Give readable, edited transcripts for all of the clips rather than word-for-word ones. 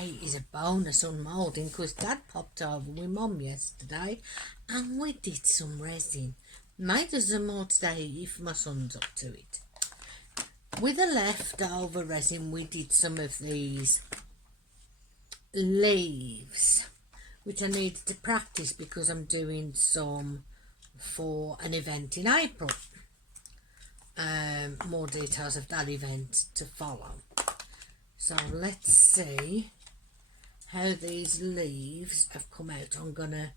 today is a bonus unmoulding because Dad popped over with Mum yesterday and we did some resin. Made us some more today if my son's up to it. With the leftover resin we did some of these leaves which I needed to practice because I'm doing some for an event in April. More details of that event to follow. So let's see how these leaves have come out. I'm gonna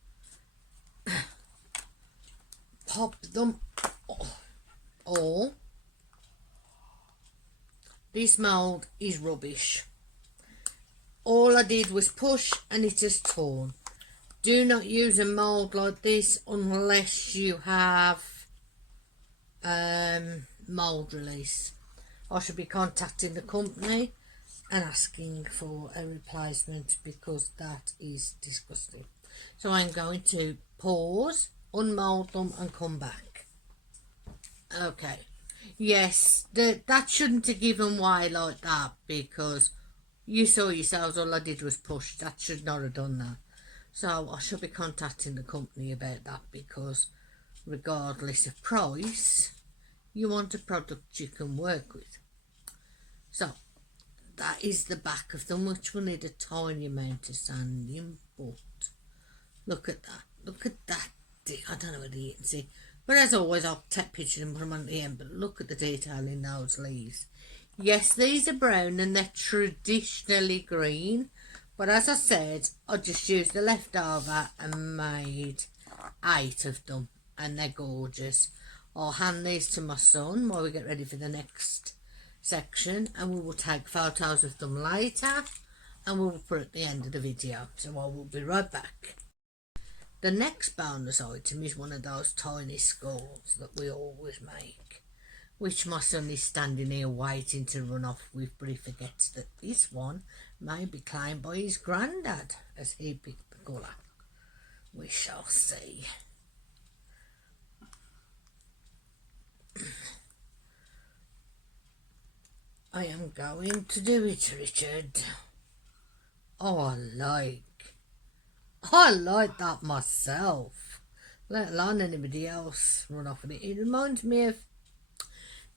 pop them all. This mould is rubbish. All I did was push and it has torn. Do not use a mould like this unless you have mould release. I should be contacting the company and asking for a replacement because that is disgusting. So I'm going to pause, unmould them and come back. Okay, yes, that shouldn't have given way like that because you saw yourselves all I did was push. That should not have done that. So I should be contacting the company about that because regardless of price, you want a product you can work with. So that is the back of them, which will need a tiny amount of sanding, but look at that. Look at that. I don't know whether you can see, but as always I'll take pictures and put them on at the end, but look at the detail in those leaves. Yes, these are brown and they're traditionally green, but as I said, I just used the leftover and made 8 of them and they're gorgeous. I'll hand these to my son while we get ready for the next section, and we will take photos of them later and we will put at the end of the video. So I will be right back. The next bonus item is one of those tiny skulls that we always make, which my son is standing here waiting to run off with, but he forgets that this one may be claimed by his granddad as he picked the colour. We shall see. I am going to do it, Richard. Oh, I like that myself, let alone anybody else run off with it. It reminds me of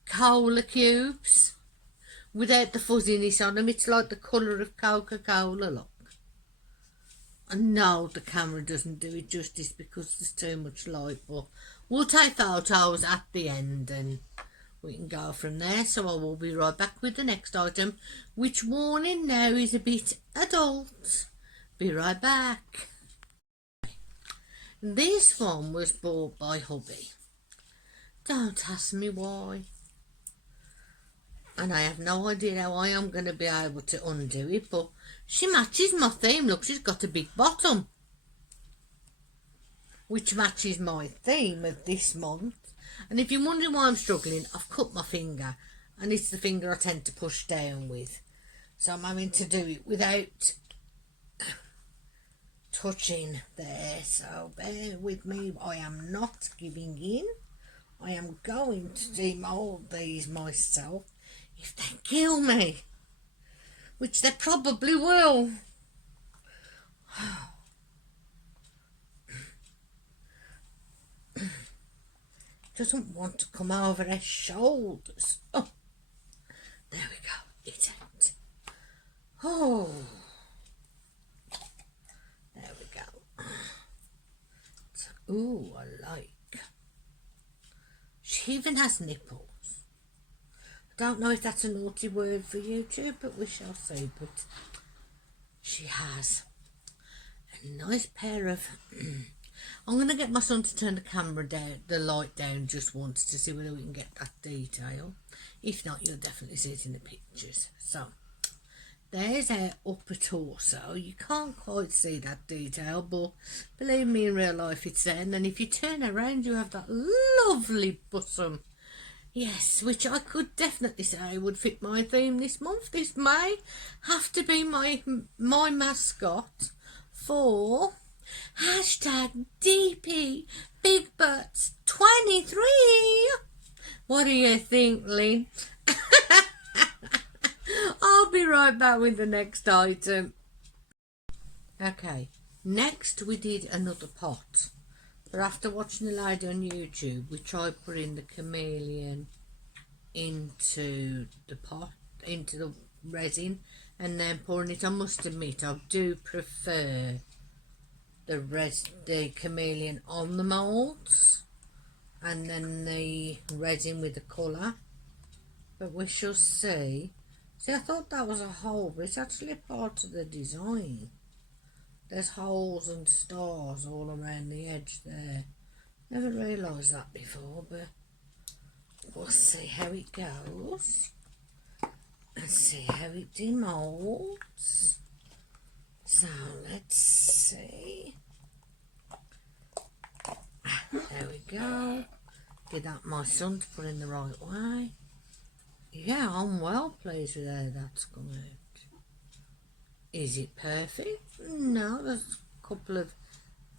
cola cubes without the fuzziness on them. It's like the colour of Coca-Cola, look. I know the camera doesn't do it justice because there's too much light, but we'll take photos at the end and we can go from there. So I will be right back with the next item, which, warning now, is a bit adult. Be right back. This one was bought by hubby. Don't ask me why. And I have no idea how I am going to be able to undo it, but she matches my theme. Look, she's got a big bottom, which matches my theme of this month. And if you're wondering why I'm struggling, I've cut my finger, and it's the finger I tend to push down with. So I'm having to do it without touching there. So bear with me. I am not giving in. I am going to demold these myself. If they kill me, which they probably will. Doesn't want to come over her shoulders. Oh, there we go. It's out. Oh, there we go. So, ooh, I like. She even has nipples. Don't know if that's a naughty word for YouTube, but we shall see. But she has a nice pair of I'm going to get my son to turn the camera down, the light down just once to see whether we can get that detail. If not, you'll definitely see it in the pictures. So there's our upper torso. You can't quite see that detail, but believe me, in real life it's there. And then if you turn around, you have that lovely bottom. Yes, which I could definitely say would fit my theme this month. This may have to be my mascot for hashtag DP Big Butts 23. What do you think, Lynn? I'll be right back with the next item. Okay, next we did another pot, but after watching a lady on YouTube, we tried putting the chameleon into the pot, into the resin, and then pouring it. I must admit, I do prefer the chameleon on the moulds, and then the resin with the colour. But we shall see. See, I thought that was a hole, but it's actually part of the design. There's holes and stars all around the edge there. Never realised that before, but we'll see how it goes. And see how it demolds. So, let's see. There we go. Did that my son to put in the right way. Yeah, I'm well pleased with how that's come out. Is it perfect? No, there's a couple of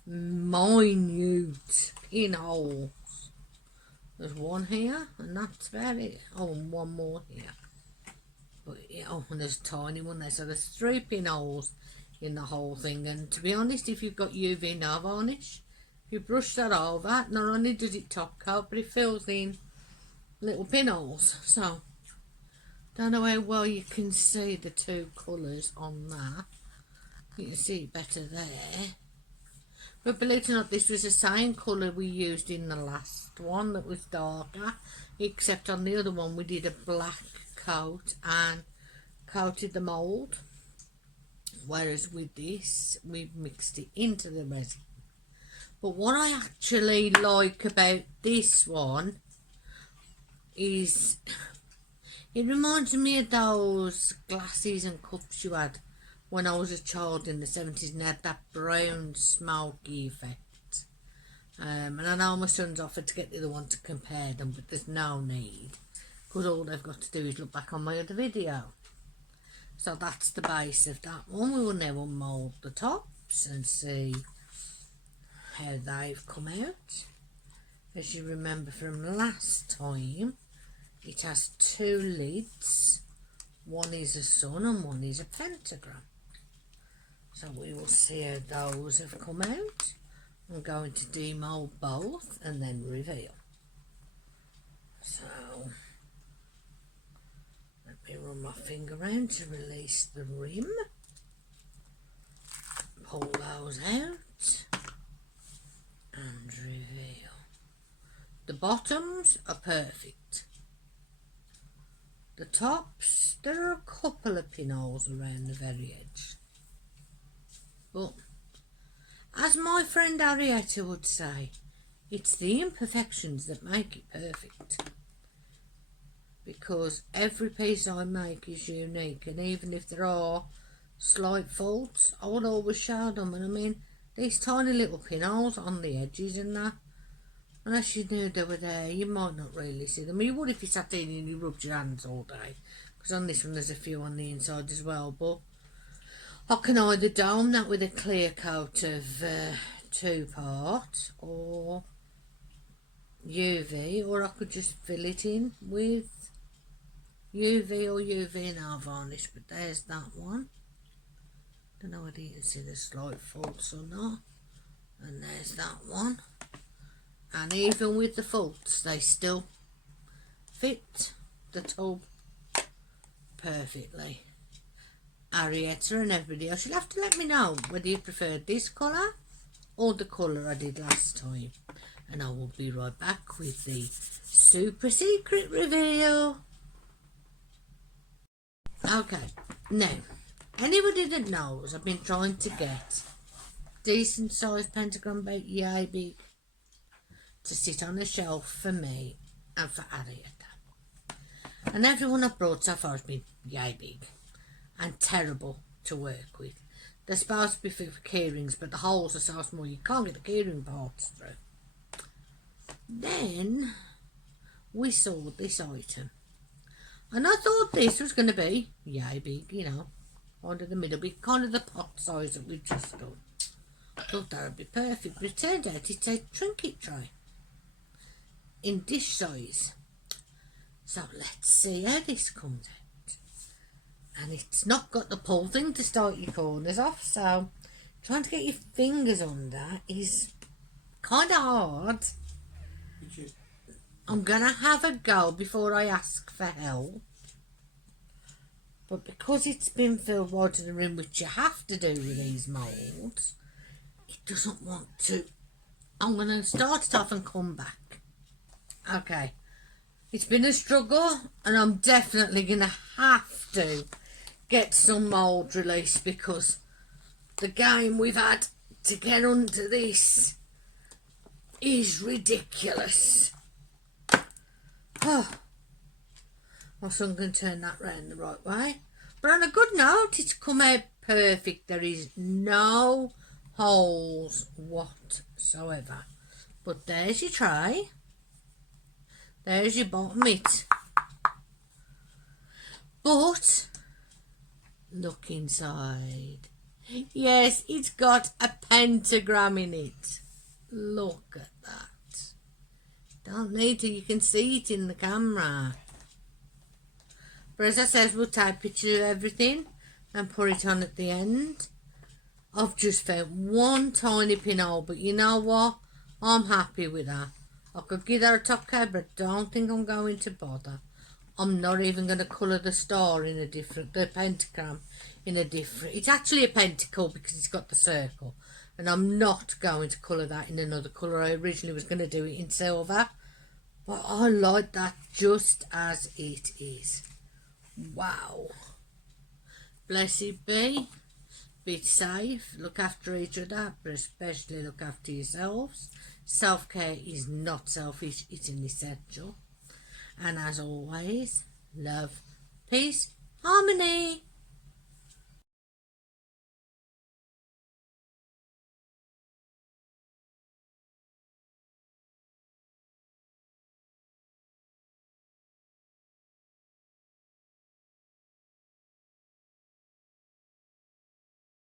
minute pinholes. There's one here, and that's about it. Oh, and one more here. But yeah, oh, and there's a tiny one there. So there's 3 pinholes in the whole thing. And to be honest, if you've got UV nail varnish, if you brush that over, not only does it top coat, but it fills in little pinholes. So don't know how well you can see the 2 colours on that. You can see it better there. But believe it or not, this was the same colour we used in the last one that was darker, except on the other one we did a black coat and coated the mould, whereas with this we've mixed it into the resin. But what I actually like about this one is it reminds me of those glasses and cups you had when I was a child in the 70s, and had that brown smoky effect. And I know my son's offered to get the other one to compare them, but there's no need, because all they've got to do is look back on my other video. So that's the base of that one. We will now unmould the tops and see how they've come out. As you remember from last time, it has 2 lids. One is a sun and one is a pentagram. So we will see how those have come out. I'm going to demold both and then reveal. So let me run my finger around to release the rim. Pull those out and reveal. The bottoms are perfect. The tops, there are a couple of pinholes around the very edge. But as my friend Arietta would say, it's the imperfections that make it perfect. Because every piece I make is unique, and even if there are slight faults, I will always show them. And I mean, these tiny little pinholes on the edges and that, unless you knew they were there, you might not really see them. You would if you sat in and you rubbed your hands all day, because on this one there's a few on the inside as well. But I can either dome that with a clear coat of 2-part or UV, or I could just fill it in with UV or UV nail varnish. But there's that one. Don't know whether you can see the slight faults or not. And there's that one. And even with the faults, they still fit the tub perfectly. Arietta and everybody else, you'll have to let me know whether you preferred this colour or the colour I did last time. And I will be right back with the super secret reveal. Okay, now, anybody that knows, I've been trying to get decent sized pentagram about yay big to sit on a shelf for me and for Arietta. And everyone I've brought so far has been yay big and terrible to work with. They're supposed to be for keyrings, but the holes are so small you can't get the keyring parts through. Then we saw this item, and I thought this was going to be yay big, you know, kind of the middle, big, kind of the pot size that we've just done. I thought that would be perfect, but it turned out it's a trinket tray in dish size. So let's see how this comes out. And it's not got the pull thing to start your corners off, so Trying to get your fingers under is kind of hard. I'm going to have a go before I ask for help. But because it's been filled right to the rim, which you have to do with these moulds, it doesn't want to. I'm going to start it off and come back. Okay. It's been a struggle, and I'm definitely going to have to get some mould release because the game we've had to get under this is ridiculous. Oh. My son can turn that round the right way. But on a good note, it's come out perfect. There is no holes whatsoever. But there's your tray. There's your bottom bit. But look inside. Yes, it's got a pentagram in it. Look at that. Don't need to, you can see it in the camera. But as I said, we'll take a picture of everything and put it on at the end. I've just found one tiny pinhole, but you know what? I'm happy with that. I could give that a top coat, but I don't think I'm going to bother. I'm not even going to colour the star in a different, the pentagram in a different. It's actually a pentacle because it's got the circle. And I'm not going to colour that in another colour. I originally was going to do it in silver. But I like that just as it is. Wow. Blessed be. Be safe. Look after each other, but especially look after yourselves. Self-care is not selfish, it's an essential. And as always, love, peace, harmony.